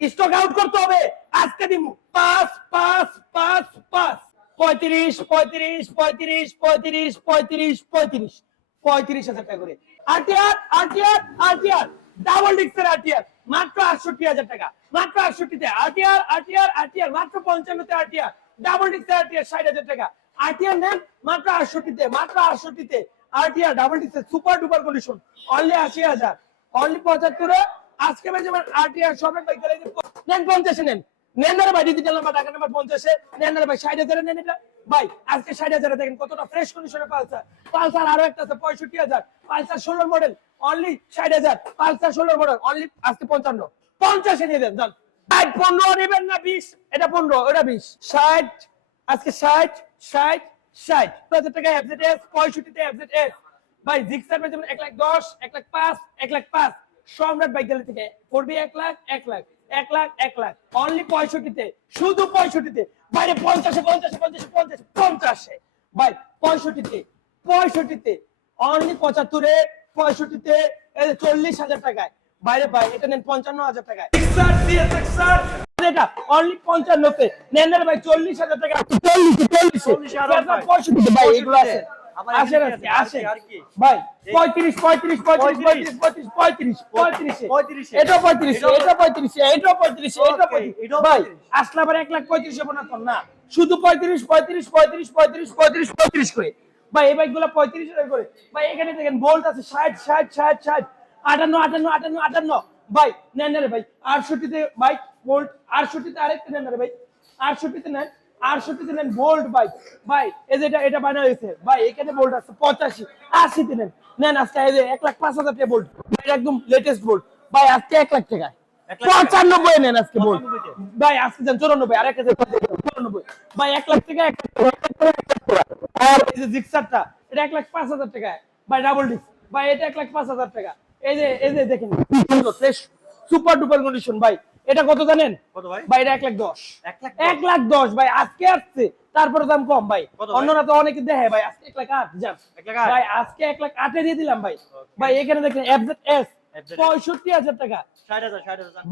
Stock out করতে হবে। আজকে দিব পাঁচ পাঁচ পাঁচ পাঁচ। পঁয়ত্রিশ পঁয়ত্রিশ পঁয়ত্রিশ পঁয়ত্রিশ পঁয়ত্রিশ পঁয়ত্রিশ। পঁয়ত্রিশ হাজার টাকা করে। RTR RTR RTR. ডাবল ডিক্সের আরটিআর। মাত্র আটষট্টি হাজার টাকা। মাত্র আটষট্টিতে আরটিআর আরটিআর আরটিআর। মাত্র পঞ্চান্নতে আরটিআর। ডাবল ডিক্সের আরটিআর, ষাট হাজার টাকা। আরটিআর নেন, মাত্র আটষট্টিতে মাত্র আটষট্টিতে। আরটিআর ডাবল ডিক্সের সুপার ডুপার কন্ডিশন অনলি আশি হাজার। অনলি পঁচাত্তরে আজকে ভাই যেমন আরটিআর ভাই গেলে নেন পঞ্চাশে নেন। নেন ভাই, ডিজিটাল নাম্বার টাকা নাম্বার পঞ্চাশে নেন না ভাই, ষাট নেন এটা। ভাই, আজকে ষাট দেখেন কতটা ফ্রেশ কন্ডিশনে পালসার। পালসার আরও একটা আছে, পঁয়ষট্টি হাজার। পালসার ষোলোর মডেল অনলি ষাট হাজার। পালসার ষোলোর মডেল অনলি আজকে পঞ্চান্ন। পঞ্চাশে নিয়ে দেন যান ষাট পনেরো নেবেন না বিশ? এটা পনেরো এটা বিশ। ষাট, আজকে ষাট ষাট ষাট। হাজার টাকা এফজেড এস পঁয়ষট্টিতে এফজেড এস ভাই জিক্সার যাবেন এক লাখ দশ, এক লাখ পাঁচ, এক লাখ পাঁচ। সম্রাট বাইক গ্যালারি থেকে পড়বি এক লাখ এক লাখ এক লাখ এক লাখ। অনলি পঁয়ষট্টিতে শুধু পঁয়ষট্টিতে। বাইরে পঞ্চাশে পঞ্চাশে পঞ্চাশে পঞ্চাশে পঞ্চাশে। ভাই পঁয়ষট্টিতে পঁয়ষট্টিতে। অনলি পঁচাত্তরে পঁয়ষট্টিতে চল্লিশ হাজার টাকায়। বাইরে ভাই এটা নেন পঞ্চান্ন হাজার টাকায়। এটা অনলি পঞ্চান্নতে। নেন ভাই চল্লিশ হাজার টাকা চল্লিশে চল্লিশে। পঁয়ষট্টিতে ভাই এগুলো আছে। আসেন এখানে আসে আছে, আসে আর কি? ভাই পঁয়ত্রিশ পঁয়ত্রিশ পঁয়ত্রিশ পঁয়ত্রিশ। পঁয়ত্রিশ পঁয়ত্রিশ পঁয়ত্রিশে পঁয়ত্রিশে। এটা পঁয়ত্রিশে। এটা পঁয়ত্রিশে এটা পঁয়ত্রিশে এটা পঁয়ত্রিশ ভাই আসলে আবার এক লাখ পঁয়ত্রিশ হব না না। শুধু পঁয়ত্রিশ পঁয়ত্রিশ পঁয়ত্রিশ পঁয়ত্রিশ পঁয়ত্রিশ পঁয়ত্রিশ করে। ভাই এই বাইকগুলো পঁয়ত্রিশ করে। ভাই এখানে দেখেন বোল্ট আছে ষাট ষাট ষাট ষাট আটান্ন আটান্ন আটান্ন আটান্ন। ভাই নেন রে ভাই আটষট্টিতে বাইক বোল্ট আটষট্টিতে আরেকটা নেন রে ভাই আটষট্টিতে নেন। আটষট্টিতে নেন বোল্ট ভাই। ভাই এই যে এটা এটা বানা হয়েছে। ভাই এখানে বোল্ট আছে পঁচাশি আশিতে নেন নেন আজকে এই যে এক লাখ পাঁচ হাজার টাকা বোল্ট একদম লেটেস্ট বোল্ট ভাই আজকে এক লাখ টাকায়। টাকা? পঁচানব্বই নেন আজকে বোল্ট ভাই আজকে যান চুরানব্বই আর এক হাজার চুরানব্বই। ভাই এক লাখ টাকা এক লাখ। আর এই যে জিক্সারটা এটা এক লাখ পাঁচ হাজার টাকা ভাই ডাবল ডিস্ক ভাই এটা এক লাখ পাঁচ হাজার টাকা। এই যে এই যে দেখেন ফ্রেশ সুপার ডুপার কন্ডিশন ভাই। এটা কত জানেন? কত ভাই? ভাই এটা এক লাখ দশ। এক লাখ দশ। ভাই আজকে আসছে তারপরে দাম কম ভাই। অন্য না অন্যরা তো অনেকে দেখে ভাই আজকে এক লাখ আট যান? ভাই আজকে এক লাখ আটে দিয়ে দিলাম ভাই। ভাই এখানে দেখেন এফজেড এস পঁয়ষট্টি হাজার টাকা।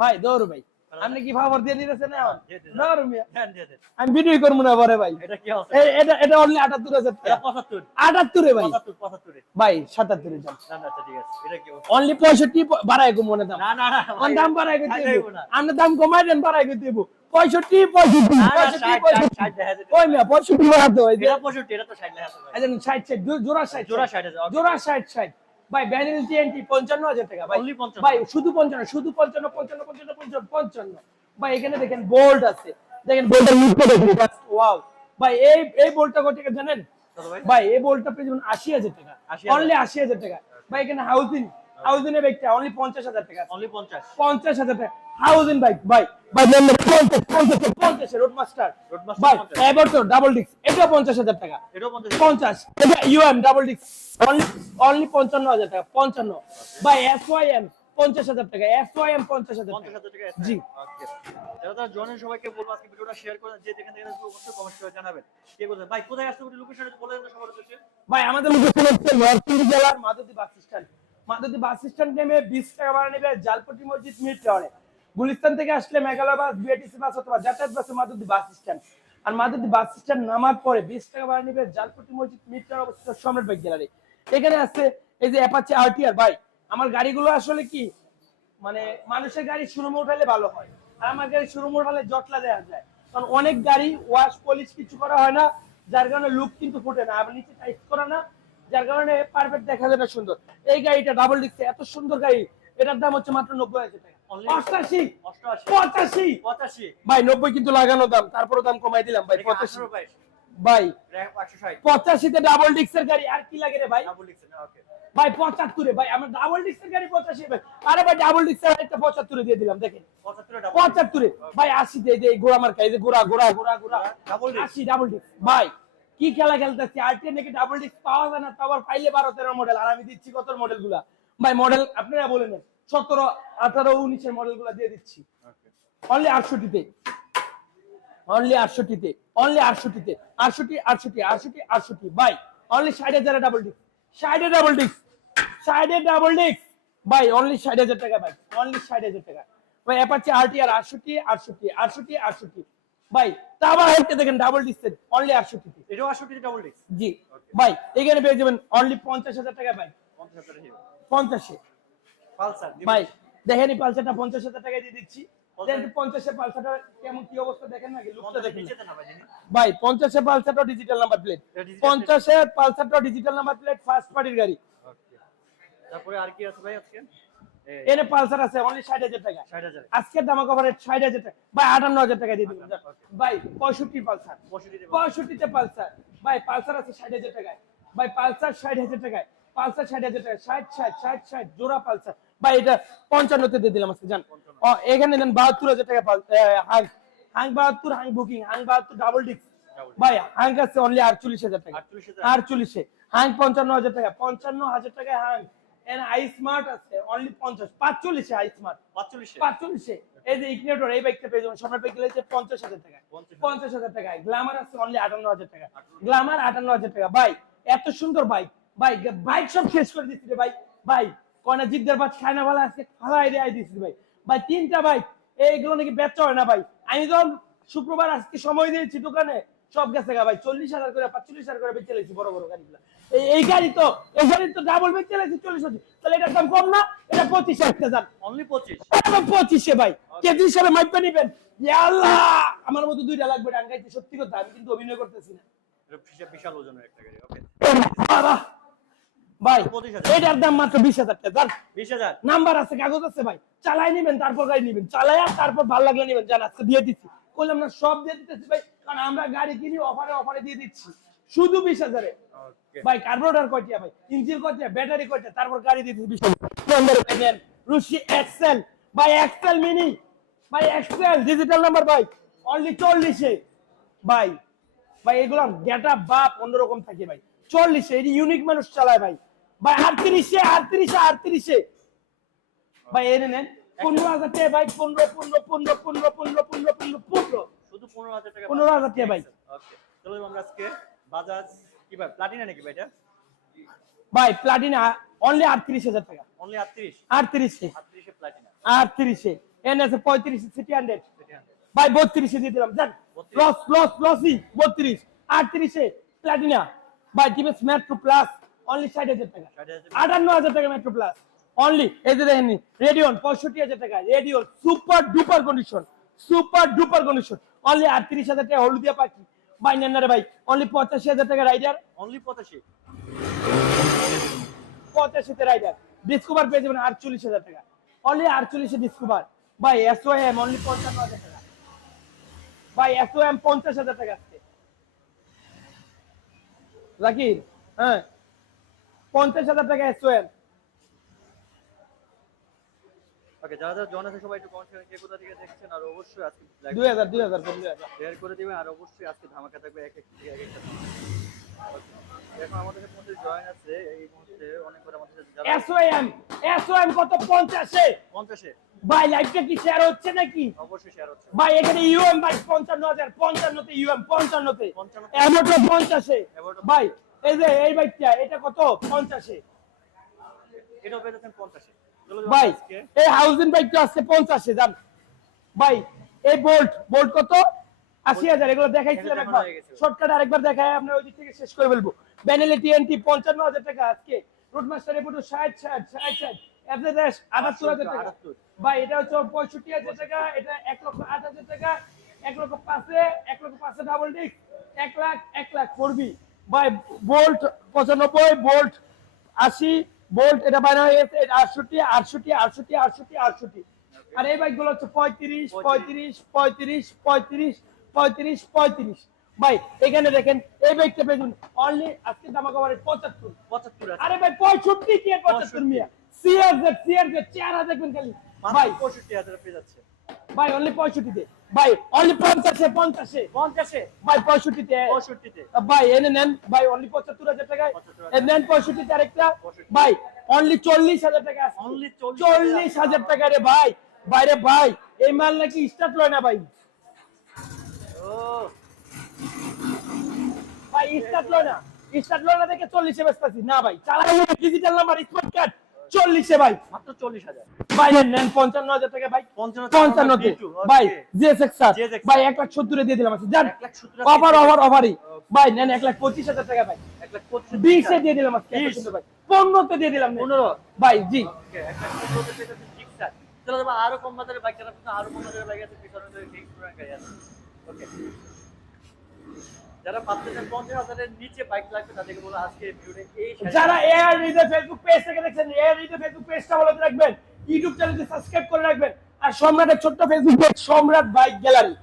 ভাই দৌড় ভাই। আপনি কি দিয়ে দিতেছেন এখন? দিয়ে দেন। আমি ভিডিও করব না পরে ভাই। এটা কি আছে এটা এটা অনলি আটাত্তর হাজার এটা টাকা পঁচাত্তর। আটাত্তরে ভাই। পঁচাত্তর পঁচাত্তরে। ভাই সাতাত্তরে যান না না আচ্ছা ঠিক আছে। এটা কি অনলি পঁয়ষট্টি বাড়াই গো মনে দাম। না না না অন দাম দিব না। আমরা দাম কমাই দেন বাড়াই গো দিব। পঁয়ষট্টি পঁয়ষট্টি না, না, পঁয়ষট্টি ষাট, পঁয়ষট্টি। ষাট দেখা মিয়া পঁয়ষট্টি বাড়াতে হয় এটা পঁয়ষট্টি এটা তো ষাট লেখা আছে ভাই। ষাট ষাট জোড়া ভাই ব্যানিল টিএনটি পঞ্চান্ন হাজার টাকা ভাই। ভাই শুধু পঞ্চান্ন শুধু পঞ্চান্ন পঞ্চান্ন পঞ্চান্ন পঞ্চান্ন পঞ্চান্ন। ভাই এখানে দেখেন বোল্ড আছে। দেখেন বোল্ডের মুখটা দেখেন। ওয়াও ভাই এই এই বোল্ডটা কত টাকা জানেন? ভাই? এই বোল্ডটা পেয়ে যাবেন আশি হাজার টাকা। 80,000 অনলি আশি হাজার টাকা। ভাই এখানে হাউজিং হাউজিং এর ব্যাগটা অনলি পঞ্চাশ হাজার টাকা Only পঞ্চাশ। পঞ্চাশ হাজার টাকা। বাইক ভাই ভাই নেন পঞ্চাশ পঞ্চাশ পঞ্চাশ রোড মাস্টার Roadmaster ভাই 50 এভারটন ডাবল ডিস্ক এটা পঞ্চাশ হাজার টাকা। এটাও পঞ্চাশ পঞ্চাশ। এটা UM double disc only only পঞ্চান্ন হাজার টাকা পঞ্চান্ন। ভাই এস ওয়াই এম পঞ্চাশ হাজার টাকা এস ওয়াই এম পঞ্চাশ হাজার টাকা? জি। জনের সবাইকে বলব আজকে ভিডিওটা শেয়ার করে যে যেখান থেকে অবশ্যই কমেন্ট করে জানাবেন। কে ভাই কোথায় আসতে পারি লোকেশন বলে দেন সবার ভাই আমাদের লোকেশন হচ্ছে নরসিংদী জেলার Madhabdi bus stand Madhabdi bus stand নেমে বিশ টাকা ভাড়া নেবে জালপটি মসজিদ মিড টাওয়ারে। গুলিস্তান থেকে আসলে মেঘালয় বাস বিআরটিসি বাস অথবা যাতায়াত বাসে মাধবদী বাস স্ট্যান্ড। আর মাধবদী বাস স্ট্যান্ড নামার পরে বিশ টাকা ভাড়া নেবে জালপটি মসজিদ মিড টাওয়ার অবস্থিত সম্রাট বাইক গ্যালারি। এখানে আছে এই যে অ্যাপাচি আরটিআর, ভাই, আমার গাড়িগুলো আসলে কি মানে মানুষের গাড়ি শোরুমে উঠালে ভালো হয়, আর আমার গাড়ি শোরুমে উঠালে জটলা দেওয়া যায়। কারণ অনেক গাড়ি ওয়াশ পলিশ কিছু করা হয় না, যার কারণে লুক কিন্তু ফুটে না আবার নিচে টাইট করা না যার কারণে পারফেক্ট দেখা না সুন্দর। এই গাড়িটা ডাবল ডিক্সে এত সুন্দর গাড়ি এটার দাম হচ্ছে মাত্র নব্বই হাজার টাকা। অষ্টাশি পঁচাশি। পঁচাশি। ভাই নব্বই কিন্তু লাগানো দাম তারপরে দাম কমাই দিলাম ভাই পঁচাশি। ভাই পঁচাশিতে ডাবল ডিক্সের গাড়ি আর কি লাগে রে ভাই? ডাবল লিখছেন ওকে ভাই পঁচাত্তরে ভাই আমার ডাবল ডিক্সের গাড়ি পঁচাশি ভাই। আরে ভাই ডাবল ডিক্সের একটা পঁচাত্তরে দিয়ে দিলাম দেখেন। পঁচাত্তরে ভাই আশি এই যে গোড়া মার্কা এই যে গোড়া গোড়া গোড়া গোড়া। আশি ডাবল ডিস্ক ভাই কি খেলা খেলতেছি? আরটিএন নাকি ডাবল ডিস্ক পাওয়া যায় না? তো আবার পাইলে বারো তেরো মডেল আর আমি দিচ্ছি কত মডেলগুলা ভাই মডেল আপনারা বলে নেন। সতেরো আঠারো উনিশের মডেলগুলা দিয়ে দিচ্ছি। অনলি আটষট্টিতে। অনলি আটষট্টিতে। অনলি আটষট্টিতে। আটষট্টি আটষট্টি আটষট্টি আটষট্টি। ভাই অনলি ষাট হাজারে ডাবল ডিস্ক ষাটে ডাবল ডিস্ক ষাটে ডাবল ডিস্ক ভাই অনলি ষাট হাজার টাকা ভাই। অনলি ষাট হাজার টাকা। ভাই অ্যাপাচি আরটিআর আটষট্টি আটষট্টি আটষট্টি আটষট্টি। ভাই তারপর হাইটে দেখেন ডাবল ডিসেল অনলি আটষট্টি এটাও আটষট্টি ডাবল ডিস্ক জি ভাই এখানে পেয়ে যাবেন অনলি পঞ্চাশ হাজার টাকা ভাই। পঞ্চাশ পালসার ভাই দেখেন এই পালসারটা পঞ্চাশ হাজার টাকা দিয়ে দিচ্ছি। পঞ্চাশ- পালসারটা কেমন কি অবস্থা দেখেন নাকি লুকটা দেখেন ভাই পঞ্চাশে পালসারটা ডিজিটাল নাম্বার প্লেট পঞ্চাশে পালসারটা ডিজিটাল নাম্বার প্লেট ফার্স্ট পার্টির গাড়ি। তারপরে আর কি আছে ভাই আজকে? এনে পালসার আছে অনলি ষাট হাজার টাকা। আজকের দামা কভারের ষাট হাজার টাকা। ভাই আটান্ন হাজার টাকা দিয়ে দিবেন ভাই পঁয়ষট্টি পালসার। পঁয়ষট্টি পঁয়ষট্টিতে পালসার। ভাই পালসার আছে ষাট হাজার টাকায়। ভাই পালসার ষাট হাজার টাকায়। পালসার ষাট হাজার টাকা ষাট ষাট ষাট ষাট জোড়া পালসার। ভাই এটা পঞ্চান্নতে দিয়ে দিলাম আজকে জান। ও এখানে দেন বাহাত্তর হাজার টাকা পাল হাং হাং বাহাত্তর হাং বুকিং হাং বাহাত্তর ডাবল ডিস্ক ভাই হাং আছে অনলি আটচল্লিশ হাজার টাকা। আটচল্লিশ হাজার। আটচল্লিশে। হাং পঞ্চান্ন হাজার টাকা। পঞ্চান্ন হাজার টাকায় হাং। এন আই স্মার্ট আছে অনলি আই স্মার্ট এই যে ইগনেটর এই বাইকটা পেয়ে যাবেন টাকা। আছে অনলি টাকা। টাকা। ভাই এত সুন্দর বাইক ভাই বাইক সব শেষ করে রে ভাই। ভাই কয়না জিদ্দার বাদ খায়না ভালো আজকে খালাই রে দিচ্ছি ভাই। ভাই তিনটা বাইক এইগুলো নাকি বেচা হয় না ভাই। আমি তো শুক্রবার আজকে সময় দিয়েছি দোকানে। সব গেছে গা ভাই চল্লিশ হাজার করে পাঁচচল্লিশ হাজার করে বেচে লেছি বড় বড় গাড়িগুলো। এই এই গাড়ি তো এই গাড়ি তো ডাবল বেচে লেছি চল্লিশ হাজার। তাহলে এটার দাম কম না? এটা পঁচিশ হাজার দাম অনলি পঁচিশ। একদম পঁচিশে ভাই। কেজি হিসাবে মাইপা নিবেন। আল্লাহ! আমার মতো দুইটা লাগবে ডান গাইতে সত্যি কথা আমি কিন্তু অভিনয় করতেছি না। বিশাল- বিশাল ওজনের একটা গাড়ি ওকে বাবা! ভাই এটার দাম মাত্র বিশ হাজার টাকা। বিশ হাজার। নাম্বার আছে কাগজ আছে ভাই। চালাই নিবেন তারপর গাড়ি নিবেন। চালাই আর তারপর ভালো লাগলে নিবেন। জান আজকে দিয়ে দিচ্ছি বললাম না সব দিয়ে দিতেছি ভাই কারণ আমরা গাড়ি কিনি অফারে অফারে দিয়ে দিচ্ছি। শুধু বিশ হাজারে। ভাই কার্বোরেটর কয়টা ভাই? ইঞ্জিন কয়টা ব্যাটারি কয়টা? তারপর গাড়ি দিয়ে দিচ্ছি বিশ হাজার। রুশি এক্সেল ভাই এক্সেল মিনি ভাই এক্সেল ডিজিটাল নাম্বার ভাই। অনলি চল্লিশে। ভাই ভাই এগুলো গেটা বাপ অন্যরকম থাকে ভাই। চল্লিশে এটি ইউনিক মানুষ চালায় ভাই। ভাই আটত্রিশে আটত্রিশে আটত্রিশে। ভাই এনে নেন। পনেরো হাজার টাকা ভাই পনেরো পনেরো পনেরো পনেরো পনেরো পনেরো পনেরো পনেরো। শুধু পনেরো হাজার টাকা পনেরো হাজার টাকা ভাই ওকে চলো আমরা আজকে বাজাজ কি ভাই প্লাটিনা নাকি ভাই এটা? ভাই প্লাটিনা অনলি আটত্রিশ হাজার টাকা। অনলি আটত্রিশ? আটত্রিশে। আটত্রিশে প্লাটিনা আটত্রিশে। এন আছে পঁয়ত্রিশে সিটি হান্ড্রেড সেটি হান্ড্রেড ভাই বত্রিশে দিয়ে দিলাম জান 32 লস লস লসই বত্রিশ। আটত্রিশে প্লাটিনা ভাই টিভিএস মেট্রো প্লাস অনলি ষাট হাজার টাকা। ষাট হাজার আটান্ন হাজার টাকা মেট্রো প্লাস অনলি এই যে দেখেন রেডিয়ন পঁয়ষট্টি হাজার টাকা Radeon super duper condition super duper condition only আটত্রিশ হাজার টাকা হলুদিয়া পাখি ভাই নেন রে ভাই অনলি পঁচাশি হাজার টাকা রাইডার অনলি পঁচাশি। পঁচাশিতে রাইডার ডিসকভার পেয়ে যাবেন আটচল্লিশ হাজার টাকা অনলি আটচল্লিশে ডিসকভার ভাই এসও এম অনলি পঞ্চান্ন হাজার টাকা ভাই এসও এম পঞ্চাশ হাজার টাকা আসছে জাকির হ্যাঁ পঞ্চাশ হাজার টাকা এসও এম ওকে যারা যারা জন আছে সবাই একটু কমেন্ট করেন কে কোথা থেকে দেখছেন আর অবশ্যই আজকে দুই হাজার দুই হাজার দুই হাজার। শেয়ার করে দিবেন আর অবশ্যই আজকে ধামাকা থাকবে এক এক এক একটা এখন আমাদের মধ্যে জয়েন আছে এই মুহূর্তে অনেক করে আমাদের সাথে ভাই লাইভটা কি শেয়ার হচ্ছে নাকি? অবশ্যই শেয়ার হচ্ছে। ভাই এখানে ইউএম ভাই পঞ্চান্ন হাজার পঞ্চান্নতে ইউএম পঞ্চান্নতে। পঞ্চান্নতে। এমোটো পঞ্চাশে। এমোটো- ভাই এই যে এই বাইকটা এটা কত? পঞ্চাশে। এটাও পেয়ে যাচ্ছেন পঞ্চাশে। চলো ভাই এই হাউজিং বাইকটা আছে পঞ্চাশে দাম ভাই এই বোল্ট বোল্ট কত? আশি হাজার এগুলো দেখাইছিলাম একবার। শর্টকাট আরেকবার দেখায় আমরা ওই দিক থেকে শেষ করে ফেলব। ব্যানেলে টিএনটি পঞ্চান্ন হাজার টাকা আজকে। রুটমাস্টার রিপোর্ট ষাট ষাট ষাট ষাট। আটাত্তর হাজার টাকা। ভাই এটা হচ্ছে পঁয়ষট্টি হাজার টাকা এটা এক লক্ষ আট হাজার টাকা এক লক্ষ পাঁচে এক লক্ষ পাঁচে ডাবল ডিস্ক এক লাখ এক লাখ করবি ভাই বোল্ট পঁচানব্বই বোল্ট আশি বোল্ট এটা বানানো হয়েছে এটা আটষট্টি আটষট্টি আটষট্টি আটষট্টি আটষট্টি। আর এই বাইকগুলো হচ্ছে পঁয়ত্রিশ পঁয়ত্রিশ পঁয়ত্রিশ পঁয়ত্রিশ পঁয়ত্রিশ পঁয়ত্রিশ। ভাই এখানে দেখেন এই বাইকটা পেয়েছেন অনলি আজকে দামা কভারে পঁচাত্তর। পঁচাত্তর আরে ভাই পঁয়ষট্টি কে পঁচাত্তর মিয়া? সিআরজেড সিআরজেড চেহারা দেখবেন খালি। ভাই ভাই পঁয়ষট্টি হাজার পেয়ে যাচ্ছে। ভাই অনলি পঁয়ষট্টিতে। ভাই অনলি পঞ্চাশে পঞ্চাশে। পঞ্চাশে। ভাই পঁয়ষট্টিতে। পঁয়ষট্টিতে। ভাই এনে নেন। ভাই অনলি পঁচাত্তর হাজার টাকায়। নেন পঁয়ষট্টিতে আরেকটা। ভাই অনলি চল্লিশ হাজার টাকা। Only চল্লিশ হাজার টাকা। রে ভাই। বাইরে ভাই এই মাল নাকি স্টার্ট লয় না ভাই? ভাই স্টার্ট লয় না। স্টার্ট লয় না দেখে চল্লিশে ব্যস্ত আছি। না ভাই চালাই ডিজিটাল নাম্বার স্মার্ট কার্ড চল্লিশে ভাই। মাত্র চল্লিশ হাজার। ভাই নেন নেন পঞ্চান্ন হাজার টাকা ভাই। পঞ্চান্ন পঞ্চান্নতে ভাই ভাই এক লাখ সত্তরে দিয়ে দিলাম জান অফার অফার অফারই ভাই নেন এক লাখ পঁচিশ হাজার টাকা ভাই। এক লাখ বিশে দিয়ে দিলাম ভাই। পনেরোতে দিয়ে দিলাম। পনেরো। ভাই জি। আরও কম বাইক আরও কম বাজারের বাইক আছে পিছনে ঠিক আছে। ওকে যারা ফেসবুক পেজ থেকে দেখছেন ফেসবুক পেজটা রাখবেন ইউটিউব সাবস্ক্রাইব করে রাখবেন, আর সম্রাটের ছোট্ট Facebook page Samrat bike gallery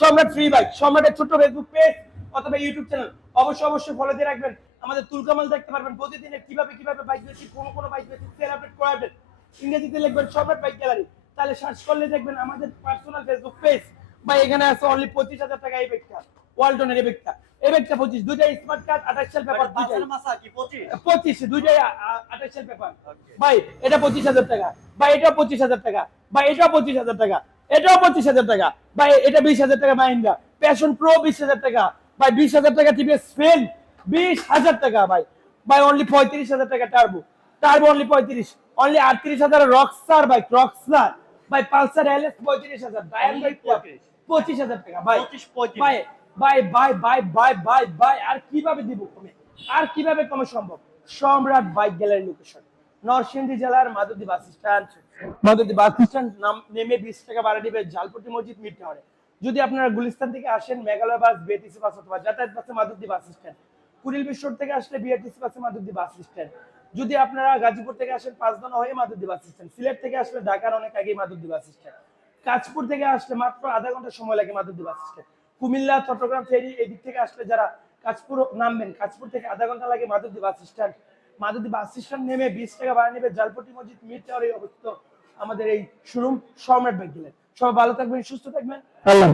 Samrat free bike সম্রাটের ছোট্ট ফেসবুক পেজ অথবা ইউটিউব চ্যানেল অবশ্যই অবশ্যই ফলো দিয়ে রাখবেন। আমাদের তুলকামাল দেখতে পারবেন, প্রতিদিনে কীভাবে কীভাবে বাইক বেশি কোন কোন বাইক বেশি সেল আপডেট করা আপডেট ইংরেজিতে লিখবেন সম্রাট বাইক গ্যালারি তাহলে সার্চ করলে দেখবেন আমাদের পার্সোনাল ফেসবুক পেজ বা এখানে আছে অনলি পঁচিশ হাজার টাকা এই ওয়ালটনের এই ব্যাগটা এই ব্যাগটা পঁচিশ দুইটা স্মার্ট কার্ড আঠাশ সাল পেপার পঁচিশ? দুইটাই আঠাশ পেপার ভাই এটা পঁচিশ হাজার টাকা। ভাই এটা পঁচিশ হাজার টাকা। ভাই এটাও পঁচিশ হাজার টাকা। এটাও পঁচিশ হাজার টাকা। ভাই এটা বিশ হাজার টাকা মাহিন্দ্রা। প্যাশন প্রো বিশ হাজার টাকা। ভাই বিশ হাজার টাকা টিভিএস ফেল বিশ হাজার টাকা ভাই। ভাই অনলি পঁয়ত্রিশ হাজার টাকা টার্বো টার্বো অনলি পঁয়ত্রিশ। অনলি আটত্রিশ হাজার রক্সার বাইক রক্সার ভাই পালসার এলএস পঁয়ত্রিশ হাজার। পঁচিশ হাজার টাকা ভাই। ভাই ভাই ভাই ভাই ভাই ভাই ভাই আর কীভাবে দিব কমে? আর কীভাবে কমে সম্ভব? সম্রাট বাইক গ্যালারি লোকেশন নরসিংদী জেলার Madhabdi bus stand Madhabdi bus stand নাম, নেমে বিশ টাকা ভাড়া দিবে জালপট্টি মসজিদ মিড টাওয়ারে যদি আপনারা গুলিস্তান থেকে আসেন, মেঘালয় বাস বিএটিসি বাস অথবা যাতায়াত বাসে মাধবদী বাস স্ট্যান্ড কুড়িল বিশ্বর থেকে আসলে বিআরটিসি বাসে মাধবদী বাস স্ট্যান্ড যদি আপনারা গাজীপুর থেকে আসেন, পাঁচদনা হয়ে মাধবদী বাস স্ট্যান্ড সিলেট থেকে আসলে ঢাকার অনেক আগেই মাধবদী বাস স্ট্যান্ড কাজপুর থেকে আসলে মাত্র আধা ঘণ্টা সময় লাগে মাধবদী বাস স্ট্যান্ড কুমিল্লা, চট্টগ্রাম, ফেরি এদিক থেকে আসলে যারা কাজপুর নামবেন কাজপুর থেকে আধা ঘণ্টা লাগে Madhabdi bus stand Madhabdi bus stand নেমে বিশ টাকা ভাড়া নেবে জালপটি মসজিদ মিড টাওয়ারে অবস্থিত আমাদের এই শোরুম, সম্রাট ব্যাগ সবাই ভালো থাকবেন, সুস্থ থাকবেন। আল্লাহ